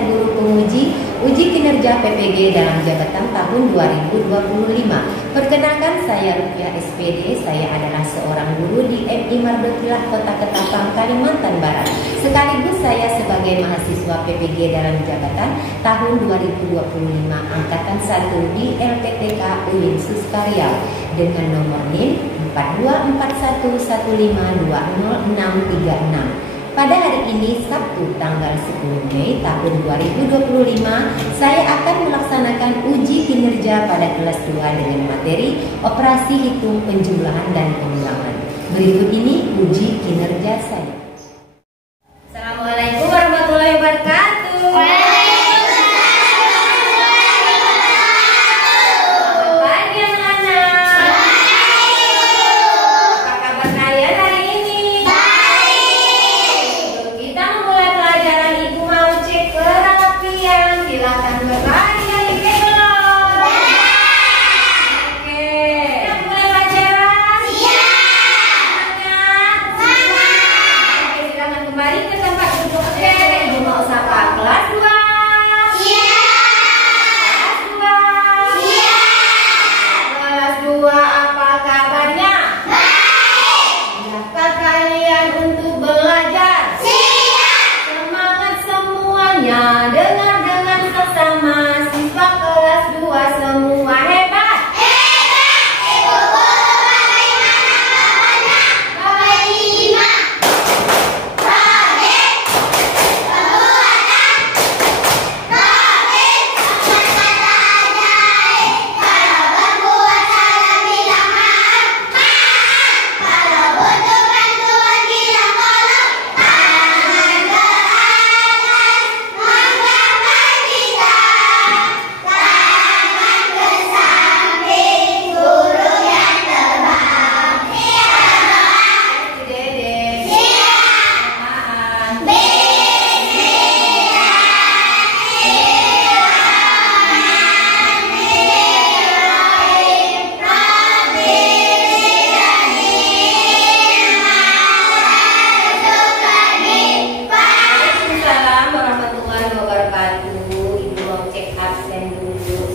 dan guru penguji uji kinerja PPG dalam jabatan tahun 2025. Perkenalkan, saya Rupiah SPD. Saya adalah seorang guru di MI Mardotilah Kota Ketapang, Kalimantan Barat. Sekaligus saya sebagai mahasiswa PPG dalam jabatan tahun 2025 angkatan 1 di LPTK UIN Suskaria dengan nomor NIM 424115200636. Pada hari ini, Sabtu tanggal 10 Mei tahun 2025, saya akan melaksanakan uji kinerja pada kelas 2 dengan materi operasi hitung penjumlahan dan pengulangan. Berikut ini uji kinerja saya. Assalamualaikum warahmatullahi wabarakatuh.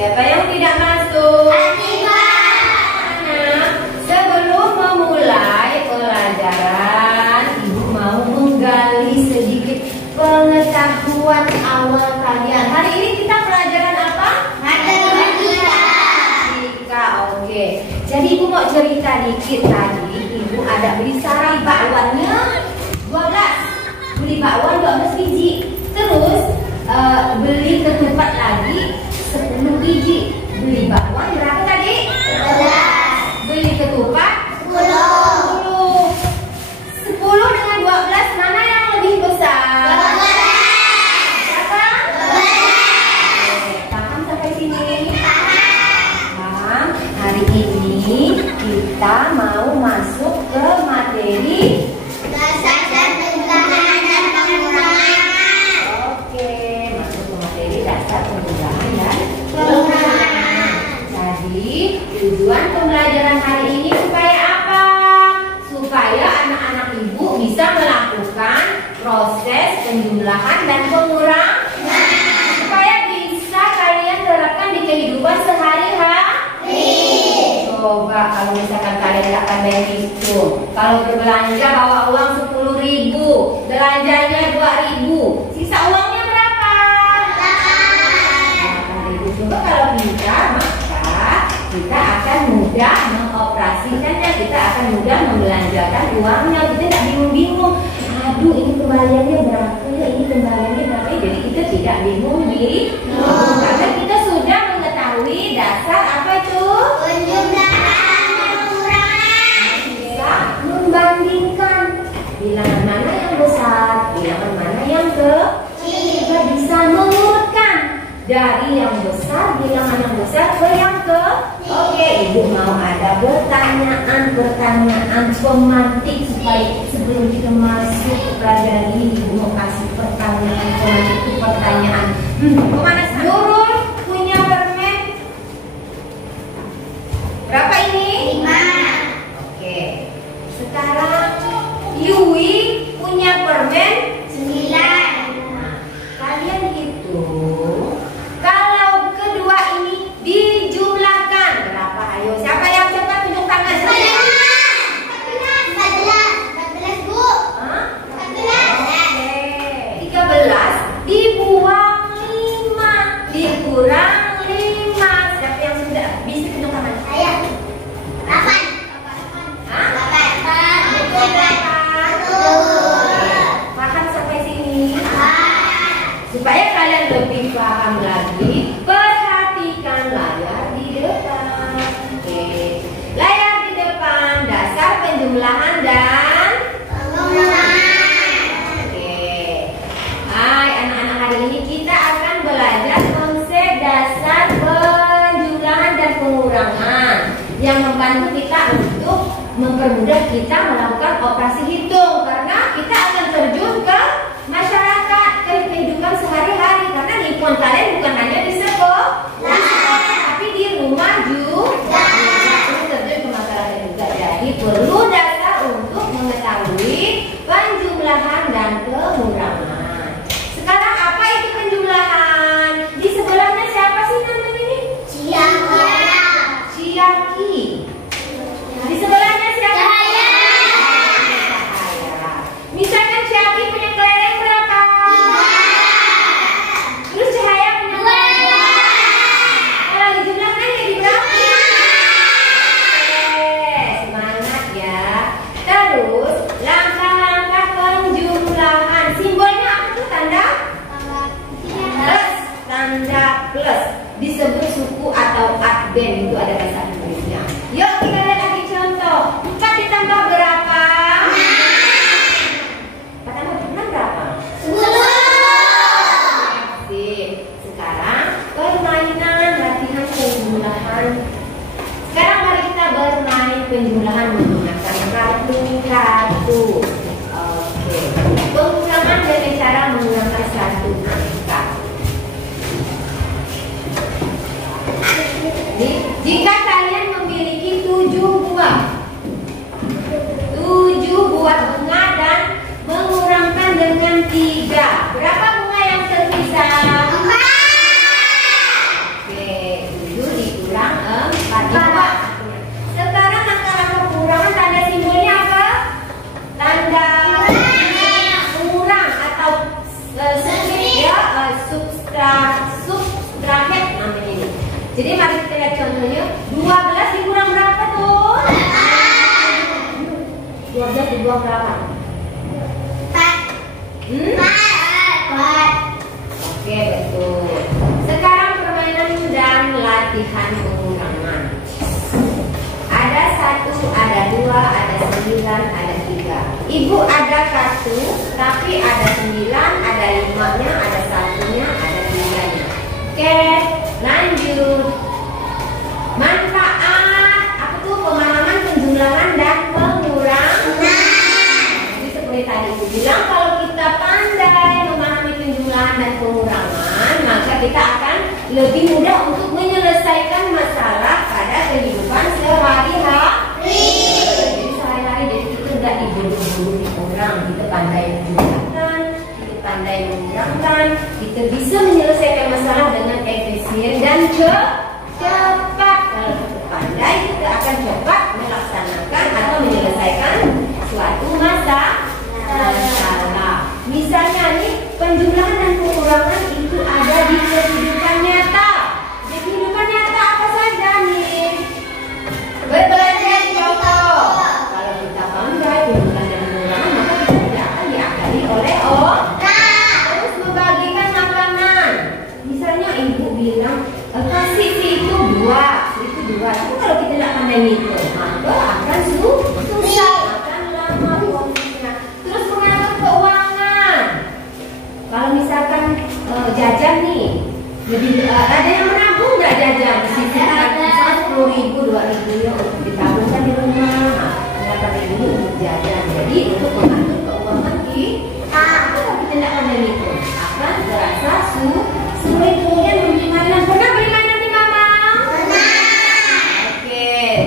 Siapa yang tidak masuk? Anak, sebelum memulai pelajaran, Ibu mau menggali sedikit pengetahuan awal kalian. Hari ini kita pelajaran apa? Matematika. Oke. Jadi Ibu mau cerita dikit tadi. Ibu ada beli sarang bakwannya 12. Beli bakwan 12 biji. Terus beli ketupat lagi 10 biji. Beli bakwan berapa tadi? 12. Beli ketupat 10. 10 dengan 12 mana yang lebih besar? 12. Berapa? 12. Paham sampai sini? Paham. Hari ini kita mau masuk ke materi dasar penjumlahan dan pengulangan. Oke, masuk ke materi dasar penjumlahan dan pengulangan. Jadi, tujuan pembelajaran hari ini supaya apa? Supaya anak-anak Ibu bisa melakukan proses penjumlahan dan pengurangan. Supaya bisa kalian terapkan di kehidupan sehari-hari. Coba kalau misalkan kalian nggak pandai hitung, kalau berbelanja bawa uang 10.000, belanjanya 2.000, sisa uangnya berapa? 8.000. Coba kalau pintar, maka kita akan mudah mengoperasikannya, kita akan mudah membelanjakan uangnya. Kita nggak bingung-bingung, aduh ini kembaliannya berapa ya, ini kembaliannya berapa ya. Jadi kita tidak bingung karena kita sudah mengetahui dasar apa itu? Penjumlahan dan pengurangan. Bisa membandingkan bilangan mana yang besar, bilangan mana yang kecil. Kita bisa mengurutkan dari yang besar, bilangan yang besar ke yang kecil. Oke, Ibu mau ada pertanyaan pemantik supaya sebelum kita masuk ke pelajaran ini, Ibu mau kasih pertanyaan pemantik itu pertanyaan. Kemana Nurul punya permen? Berapa ini? 5. Oke. Sekarang Yui punya permen 9. Nah, kalian hitung kalian lebih paham lagi, perhatikan layar di depan. Oke. Layar di depan, dasar penjumlahan dan pengurangan. Oke. Hai anak-anak, hari ini kita akan belajar konsep dasar penjumlahan dan pengurangan yang membantu kita untuk mempermudah kita melakukan operasi hitung, karena kita akan terjun ke masyarakat, ke kehidupan sehari-hari, karena lingkungan kalian bukan hanya di sekolah, tapi di rumah juga. Ini terjun ke masyarakat juga. Jadi perlu dasar untuk mengetahui penjumlahan dan pengurangan. Sekarang apa itu penjumlahan? Di sebelahnya siapa sih namanya ini? Ciaki. Di sebelahnya siapa? Cahaya. Misalkan Ciaki punya kelereng berapa? 3. Terus Cahaya punya kelereng berapa? Kalau dijumlahkan jadi berapa? Oke, semangat ya. Terus langkah-langkah penjumlahan. Simbolnya apa tuh? Tanda plus. Tanda plus disebut suku atau adben, itu ada bahasa Inggrisnya. Yuk kita lihat lagi contoh. 4 ditambah berapa? 4 tambah 6 berapa? 10. Sip. Sekarang permainan latihan penjumlahan. Sekarang mari kita bermain penjumlahan menggunakan kartu. Oke. Pengurangan dengan cara menggunakan satu angka. Jika kalian memiliki 7 buah bunga dan mengurangkan dengan 3, berapa bunga yang tersisa? 4. Oke, 7 dikurang 4. Sekarang langkah-langkah pengurangan, tanda simbolnya apa? Tanda mengurang atau subtrahet namanya ini. Jadi mari kita lihat contohnya. 12 dikurang berapa tuh? 12 dikurang berapa? 4. Oke, betul. Sekarang permainan dan latihan pengurangan. Ada 1, ada 2, ada 9, ada 3. Ibu ada kartu, tapi ada 9, ada 5-nya, ada 1-nya, ada 3-nya. Oke, lanjut. Manfaat apa tuh? Pemahaman penjumlahan dan pengurangan. Jadi seperti tadi ibu bilang, kalau kita pandai memahami penjumlahan dan pengurangan, maka kita akan lebih mudah untuk menyelesaikan masalah pada kehidupan sehari-hari. Jadi sehari-hari kita tidak diburu-buru dikurang, kita pandai menjumlahkan, kita pandai mengurangkan, kita bisa menyelesaikan masalah dengan efisien dan cepat. Kalau kita pandai, kita akan cepat melaksanakan atau menyelesaikan suatu masalah. Misalnya nih, penjumlahan dan pengurangan itu ada di kehidupan nyata. Di kehidupan nyata apa saja nih? Berbelanja contoh. Kalau kita pandai penjumlahan dan pengurangan, maka kita tidak akan diakali oleh orang. Terus membagikan makanan. Misalnya ibu bilang, kasih itu 2. Tapi kalau kita tidak pandai ngitung, maka akan susah, akan lama prosesnya. Terus mengatur keuangan. Kalau misalkan jajan nih, ada yang menabung nggak jajan? Misalnya 10.000, 2.000 untuk ditabungkan di rumah, 8.000 untuk jajan. Jadi untuk mengatur keuangan kalau kita tidak pandai ngitung, akan terasa sulit. Kemudian membeli mainan. Pernah beli mainan di mama?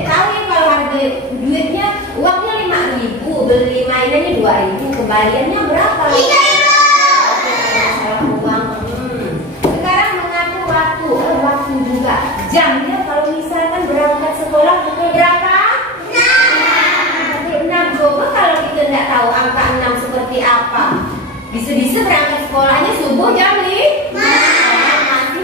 Tahu ya, kalau harga duitnya, uangnya 5.000, beli mainannya 2.000, kembaliannya berapa? 3.000. Masalah uang. Sekarang mengatur waktu, waktu juga. Jamnya kalau misalkan berangkat sekolah pukul berapa? 6. Coba kalau kita tidak tahu angka 6 seperti apa, bisa-bisa berangkat sekolahnya subuh jam 5. Masih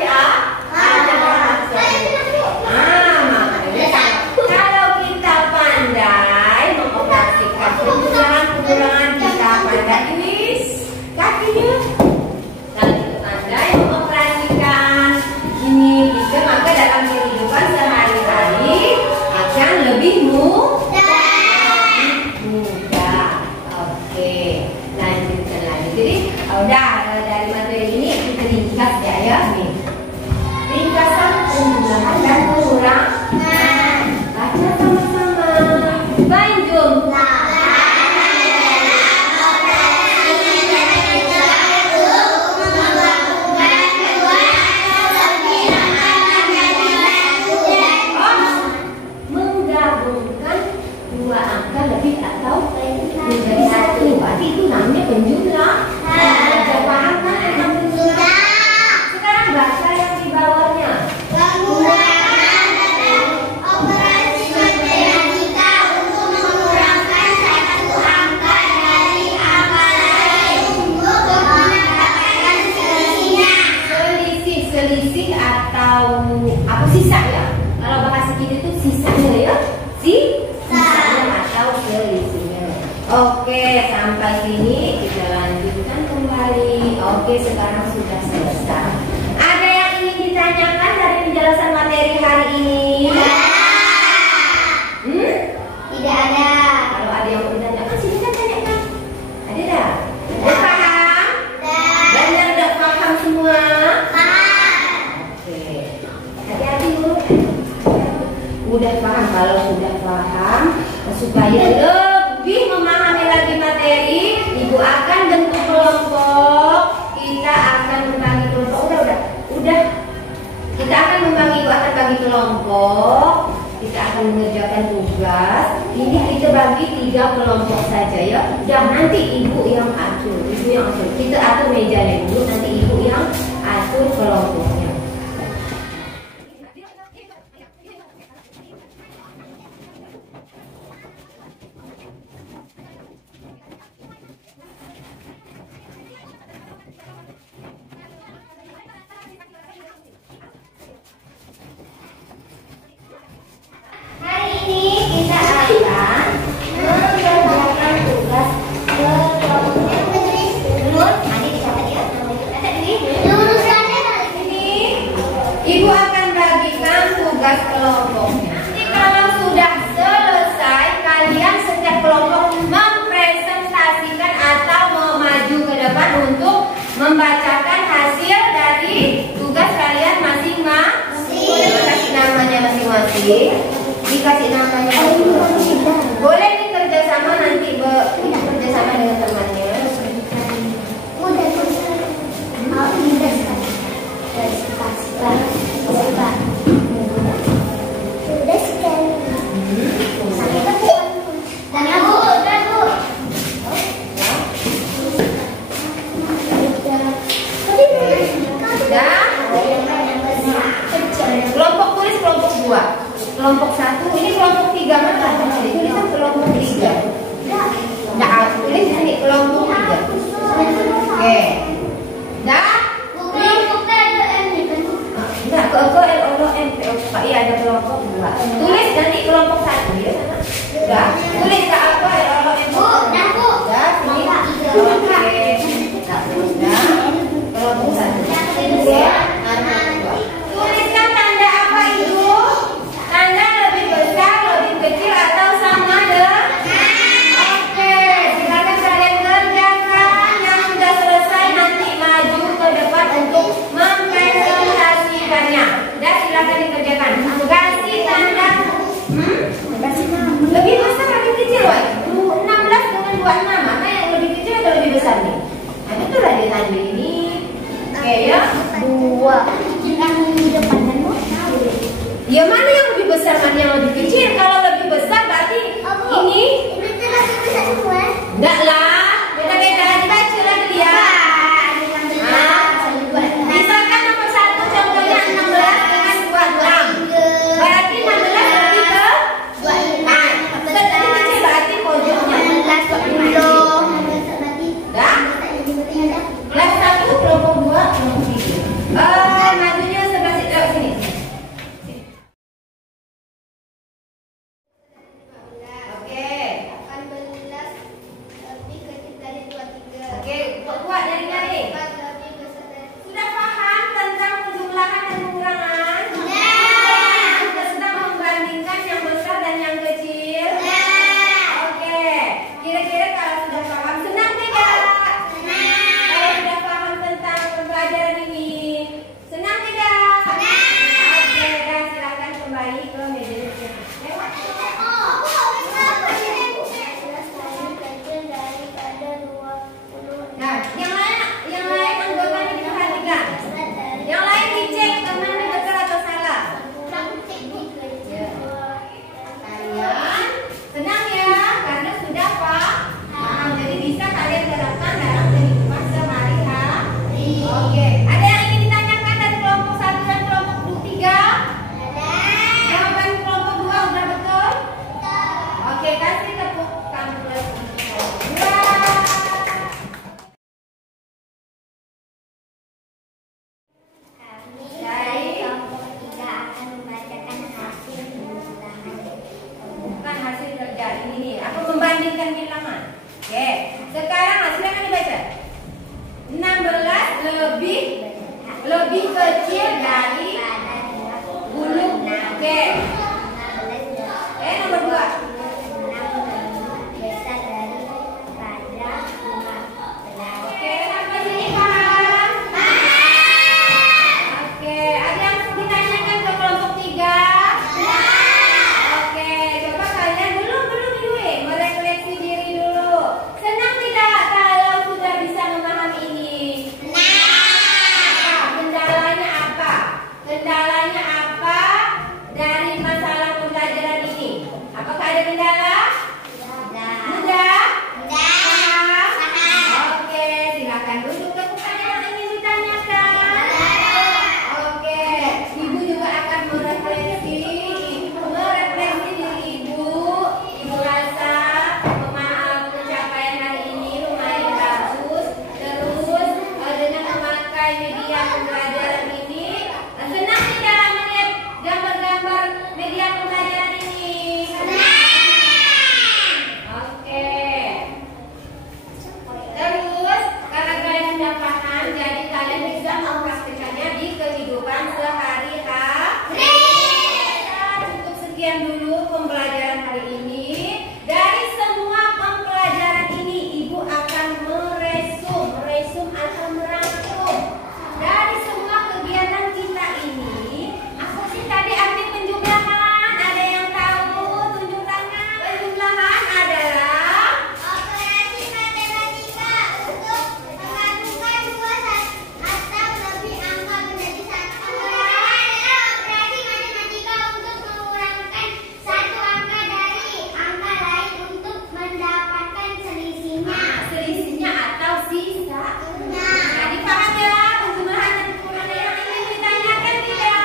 kalau kita pandai mengoperasikan penjumlahan pengurangan, kita pandai ini kakinya. Kalau kita pandai ya nih. Ringkasan penjumlahan dan pengurangan. Baca sama-sama. Banjum. Menggabungkan dua angka lebih atau menjadi satu. Berarti itu namanya penjumlah. Sudah paham kan tentang penjumlah? Sekarang baca yang di bawahnya. Menggunakan operasi matematika untuk mengurangkan satu angka dari angka lain untuk mendapatkan selisihnya. Selisih atau apa, sisa ya? Kalau bahasa kita itu sisanya ya, sisanya atau selisihnya. Oke, sampai sini kita lanjutkan kembali. Oke, sekarang sudah selesai. Ada yang ingin ditanyakan dari penjelasan materi hari ini? Tidak ada. Kalau ada yang mau ditanyakan, silakan tanyakan. Ada dah? Udah paham? Benar udah paham semua? Oke. Hati-hati dulu. Udah paham? Kalau sudah paham, supaya lebih memahami lagi materi, Ibu akan bentuk kelompok. Kita akan membagi kelompok. Udah. Kita akan membagi, Ibu akan bagi kelompok. Kita akan mengerjakan tugas. Ini kita bagi 3 kelompok saja ya. Dan nanti Ibu yang atur. Kita atur mejanya dulu. Nanti Ibu yang atur kelompoknya. Hari ini kita akan mengerjakan tugas kelompok. Nanti dicatat ya. Catat ini. Luruskannya dari Ini Ibu akan bagikan tugas kelompoknya. Nanti kalau sudah selesai, kalian setiap kelompok mempresentasikan atau memaju ke depan untuk membacakan hasil dari tugas kalian masing-masing. Dikasih namanya masing-masing. Dikasih namanya masing-masing. Boleh nih kerjasama nanti kerjasama dengan temannya. Kelompok tulis kelompok 2, kelompok 1, ini kelompok 3 mana? Jadi tulisan kelompok 3. Nah, tulis di sini kelompok 3. Oke. Dah? Enggak, ke LOM Pak, iya ada kelompok 2. Tulis nanti kelompok 1 ya. Dah? Tulis ke apa LOM? Dah, sini. Oke. Dah. Kelompok 1. Ya. Tuliskan tanda apa itu? Tanda lebih besar, lebih kecil atau sama dengan? Oke, silakan kalian kerjakan. Yang sudah selesai nanti maju ke depan untuk mempresentasikannya. Dan silakan dikerjakan. Kasih tanda. Lebih besar, lebih kecil, Wak. 16 dengan 26. Mana yang lebih kecil atau lebih besar nih? Nah, itulah dia tanda ini. Oke ya. 2. Ya mana yang lebih besar, mana yang lebih kecil? Kalau lebih besar berarti ini. Enggak lah, beda-beda. Dibaca lagi ya. Misalkan nomor 1 contohnya 16 dengan 26. Berarti 16 lebih ke 26. Lebih kecil berarti pojoknya. Dah? Kelas 1 kelompok 2 kelompok 3. 3. kecil dari bulu. Oke. Nomor 2. Oke, sampai sini paham? Oke, ada yang ditanyakan ke kelompok 3? Oke, coba kalian belum ini merefleksi diri dulu. Senang tidak kalau sudah bisa memahami ini? Kendalanya apa? Kendalanya apa dari masalah pembelajaran ini? Apakah ada kendala? Mudah? Paham? Oke, silakan duduk ke pertanyaan yang ingin ditanyakan. Oke, Ibu juga akan merefleksi diri Ibu. Ibu rasa pencapaian hari ini lumayan bagus. Terus dengan memakai media pembelajaran ini, senang tidak melihat gambar-gambar media pembelajaran ini? Oke. Terus karena kalian sudah paham, jadi kalian bisa mempraktikkannya di kehidupan sehari-hari. Cukup sekian dulu pembelajaran hari ini. Dari semua pembelajaran ini, Ibu akan meresum atau merangkum. Dari semua kegiatan kita ini, apa sih tadi arti penjumlahan? Ada yang tahu? Tunjuk tangan. Penjumlahan adalah Operasi matematika untuk menggabungkan dua atau lebih angka menjadi satu. Pengurangan adalah operasi matematika untuk mengurangkan satu angka dari angka lain untuk mendapatkan selisihnya. selisihnya atau sisa. Jadi paham ya penjumlahan dan pengurangan yang ingin ditanyakan tidak?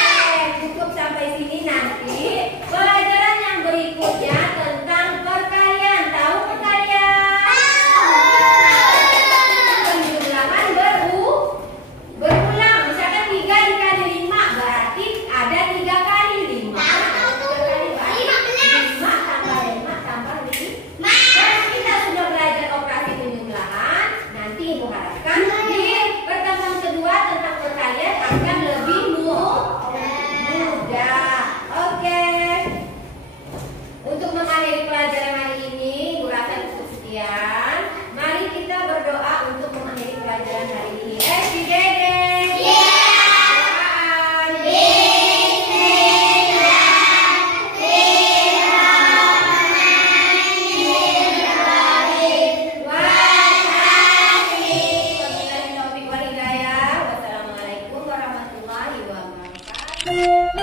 Oke, cukup sampai sini. Nanti pelajaran yang berikutnya tentang perkalian. Tahu perkalian? Penjumlahan berulang. Misalkan 3 dikali 5 berarti ada 3 kali 5. 5 tambah 5 tambah 5. Dan kita sudah belajar operasi penjumlahan. Nanti Ibu harapkan di pertemuan kedua tentang perkalian akan lebih mudah. Oke. Untuk mengakhiri pelajaran hari ini, Ibu rasa cukup sekian. Mari kita berdoa untuk mengakhiri pelajaran hari ini. Si Dede. Wassalamualaikum warahmatullahi wabarakatuh.